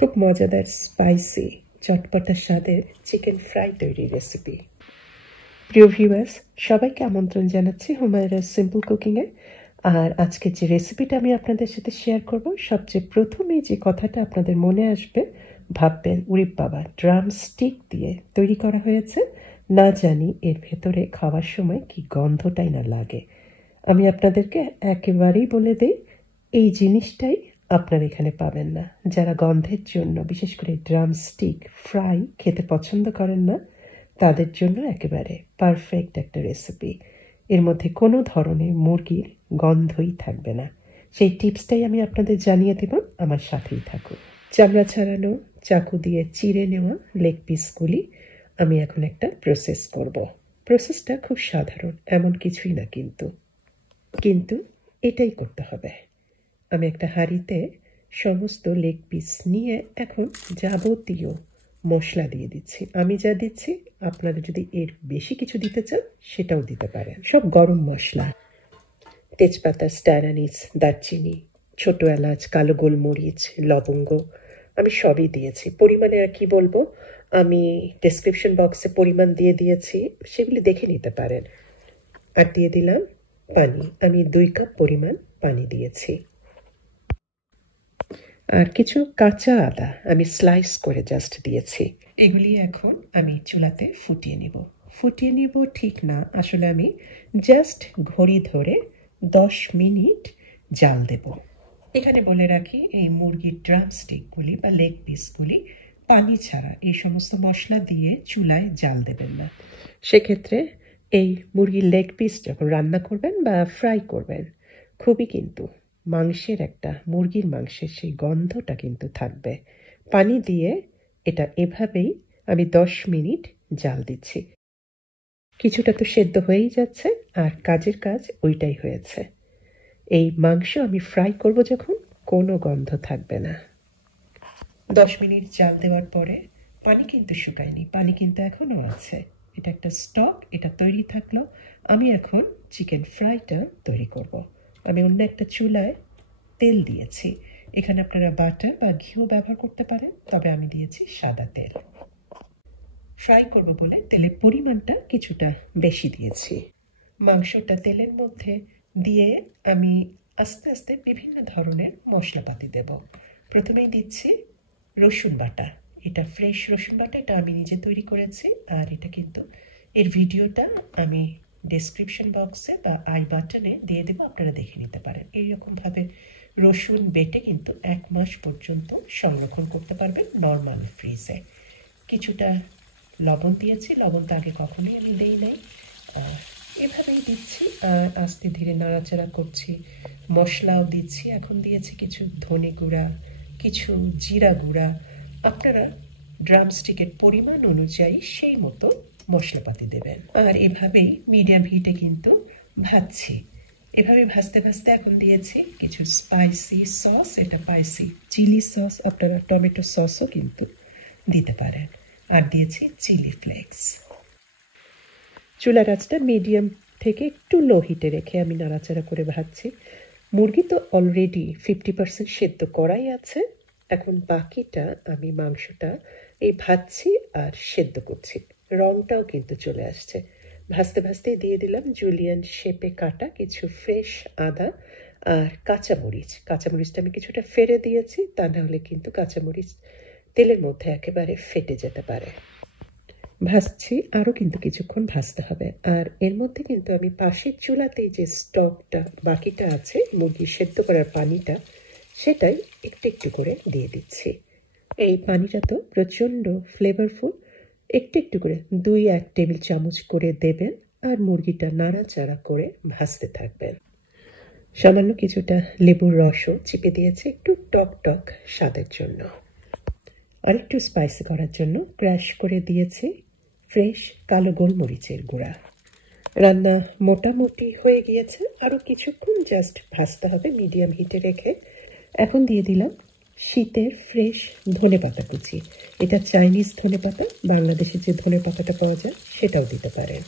খুব মজাদার স্পাইসি চটপটা স্বাদের চিকেন ফ্রাই তৈরির রেসিপি। প্রিয় ভিউয়ার্স, সবাইকে আমন্ত্রণ জানাচ্ছি হুমায়রা's সিম্পল কুকিংয়ে। আর আজকে যে রেসিপিটা আমি আপনাদের সাথে শেয়ার করব, সবচেয়ে প্রথমে যে কথাটা আপনাদের মনে আসবে, ভাববেন উরি বাবা, ড্রাম স্টিক দিয়ে তৈরি করা হয়েছে, না জানি এর ভেতরে খাওয়ার সময় কি গন্ধটাই না লাগে। আমি আপনাদেরকে একেবারেই বলে দিই, এই জিনিসটাই আপনারা এখানে পাবেন না। যারা গন্ধের জন্য, বিশেষ করে ড্রাম স্টিক ফ্রাই খেতে পছন্দ করেন না, তাদের জন্য একেবারে পারফেক্ট একটা রেসিপি। এর মধ্যে কোনো ধরনের মুরগির গন্ধই থাকবে না। সেই টিপসটাই আমি আপনাদের জানিয়ে দেব, আমার সাথেই থাকুন। চামড়া ছাড়ানো চাকু দিয়ে চিড়ে নেওয়া লেগ পিসগুলি আমি এখন একটা প্রসেস করব। প্রসেসটা খুব সাধারণ, এমন কিছুই না, কিন্তু এটাই করতে হবে। আমি একটা হাঁড়িতে সমস্ত লেগ পিস নিয়ে এখন যাবতীয় মশলা দিয়ে দিচ্ছি। আমি যা দিচ্ছি, আপনারা যদি এর বেশি কিছু দিতে চান সেটাও দিতে পারেন। সব গরম মশলা, তেজপাতা, স্টার অ্যানিস, দারচিনি, ছোট এলাচ, কালো গোলমরিচ, লবঙ্গ, আমি সবই দিয়েছি। পরিমাণে আর কি বলবো, আমি ডেসক্রিপশন বক্সে পরিমাণ দিয়ে দিয়েছি, সেগুলি দেখে নিতে পারেন। আর দিয়ে দিলাম পানি, আমি 2 কাপ পরিমাণ পানি দিয়েছি। আর কিছু কাঁচা আদা আমি স্লাইস করে জাস্ট দিয়েছি। এগুলি এখন আমি চুলাতে ফুটিয়ে নিব ঠিক না, আসলে আমি জাস্ট ঘড়ি ধরে 10 মিনিট জাল দেব। এখানে বলে রাখি, এই মুরগির ড্রাম স্টিকগুলি বা লেগ পিসগুলি পানি ছাড়া এই সমস্ত মশলা দিয়ে চুলায় জাল দেবেন না। সেক্ষেত্রে এই মুরগির লেগ পিস যখন রান্না করবেন বা ফ্রাই করবেন, খুবই কিন্তু মুরগির মাংসের সেই গন্ধটা কিন্তু থাকবে। পানি দিয়ে এটা এভাবেই আমি 10 মিনিট জাল দিচ্ছি। কিছুটা তো সেদ্ধ হয়েই যাচ্ছে, আর কাজের কাজ ওইটাই হয়েছে। এই মাংস আমি ফ্রাই করব যখন, কোনো গন্ধ থাকবে না। 10 মিনিট জাল দেওয়ার পরে পানি কিন্তু শুকায়নি, পানি কিন্তু এখনও আছে। এটা একটা স্টক, এটা তৈরি থাকলো। আমি এখন চিকেন ফ্রাইটা তৈরি করব। আমি অন্য একটা চুলায় তেল দিয়েছি। এখানে আপনারা বাটার বা ঘিও ব্যবহার করতে পারেন, তবে আমি দিয়েছি সাদা তেল। ফ্রাই করব বলে তেলের পরিমাণটা কিছুটা বেশি দিয়েছি। মাংসটা তেলের মধ্যে দিয়ে আমি আস্তে আস্তে বিভিন্ন ধরনের মশলাপাতি দেব। প্রথমেই দিচ্ছি রসুন বাটা, এটা ফ্রেশ রসুন বাটা, এটা আমি নিজে তৈরি করেছি। আর এটা কিন্তু এর ভিডিওটা আমি ডেসক্রিপশন বক্সে বা আই বাটনে দিয়ে দেবো, আপনারা দেখে নিতে পারেন। এইরকমভাবে রসুন বেটে কিন্তু 1 মাস পর্যন্ত সংরক্ষণ করতে পারবেন নর্মাল ফ্রিজে। কিছুটা লবণ দিয়েছি, লবণটা আগে কখনোই আমি দেই নাই, এভাবেই দিচ্ছি। আর আস্তে ধীরে নাড়াচাড়া করছি, মশলাও দিচ্ছি। এখন দিয়েছি কিছু ধনে গুঁড়া, কিছু জিরা গুঁড়া। আপনারা ড্রামস্টিকের পরিমাণ অনুযায়ী সেই মতো মশলাপাতি দেবেন। আর এভাবেই মিডিয়াম হিটে কিন্তু ভাজছি। এভাবে ভাজতে ভাজতে এখন দিয়েছি কিছু স্পাইসি সস, এটা স্পাইসি চিলি সস, আপনারা টমেটো সসও কিন্তু দিতে পারেন। আর দিয়েছি চিলি ফ্লেক্স। চুলার আঁচটা মিডিয়াম থেকে একটু লো হিটে রেখে আমি নাড়াচাড়া করে ভাজছি। মুরগি তো অলরেডি 50% সেদ্ধ করাই আছে, এখন বাকিটা আমি মাংসটা এই ভাজছি আর সেদ্ধ করছি। রংটাও কিন্তু চলে আসছে। ভাজতে ভাজতেই দিয়ে দিলাম জুলিয়ান শেপে কাটা কিছু ফ্রেশ আদা আর কাঁচামরিচটা আমি কিছুটা ফেলে দিয়েছি, তা না হলে কিন্তু কাঁচামরিচ তেলের মধ্যে একেবারে ফেটে যেতে পারে। ভাজছি, আরও কিন্তু কিছুক্ষণ ভাজতে হবে। আর এর মধ্যে কিন্তু আমি পাশের চুলাতেই যে স্টকটা বাকিটা আছে, মুরগি সেদ্ধ করার পানিটা, সেটাই একটু একটু করে দিয়ে দিচ্ছি। এই পানিটা তো প্রচণ্ড ফ্লেভারফুল, একটু একটু করে 2-1 টেবিল চামচ করে দেবেন। আর মুরগিটা নাড়াচাড়া করে ভাজতে থাকবেন। সামান্য কিছুটা লেবুর রসও চিপে দিয়েছি, একটু টক টক স্বাদের জন্য। আর একটু স্পাইসি করার জন্য ক্র্যাশ করে দিয়েছি ফ্রেশ কালো গোলমরিচের গুঁড়া। রান্না মোটামুটি হয়ে গিয়েছে, আরও কিছুক্ষণ জাস্ট ভাজতে হবে মিডিয়াম হিটে রেখে। এখন দিয়ে দিলাম শীতের ফ্রেশ ধনেপাতা কুচি। এটা চাইনিজ ধনেপাতা, বাংলাদেশে যে ধনেপাতাটা পাওয়া যায় সেটাও দিতে পারেন।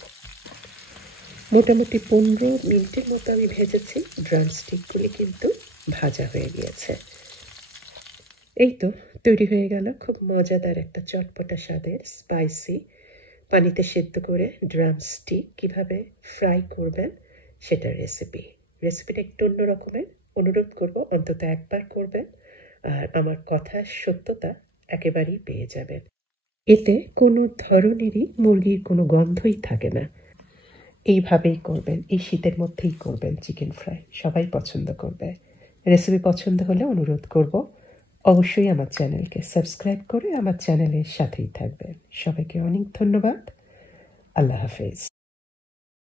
মোটামুটি 15 মিনিটের মতো আমি ভেজেছি। ড্রামস্টিকগুলি কিন্তু ভাজা হয়ে গিয়েছে। এই তো তৈরি হয়ে গেল খুব মজাদার একটা চটপটা স্বাদের স্পাইসি পানিতে সেদ্ধ করে ড্রাম স্টিক কীভাবে ফ্রাই করবেন সেটার রেসিপিটা একটু অন্য রকমের। অনুরোধ করব অন্তত একবার করবেন, আর আমার কথার সত্যতা একেবারেই পেয়ে যাবেন। এতে কোনো ধরনেরই মুরগির কোনো গন্ধই থাকে না। এইভাবেই করবেন, এই শীতের মধ্যেই করবেন চিকেন ফ্রাই, সবাই পছন্দ করবে। রেসিপি পছন্দ হলে অনুরোধ করব অবশ্যই আমার চ্যানেলকে সাবস্ক্রাইব করে আমার চ্যানেলের সাথেই থাকবেন। সবাইকে অনেক ধন্যবাদ। আল্লাহ হাফেজ।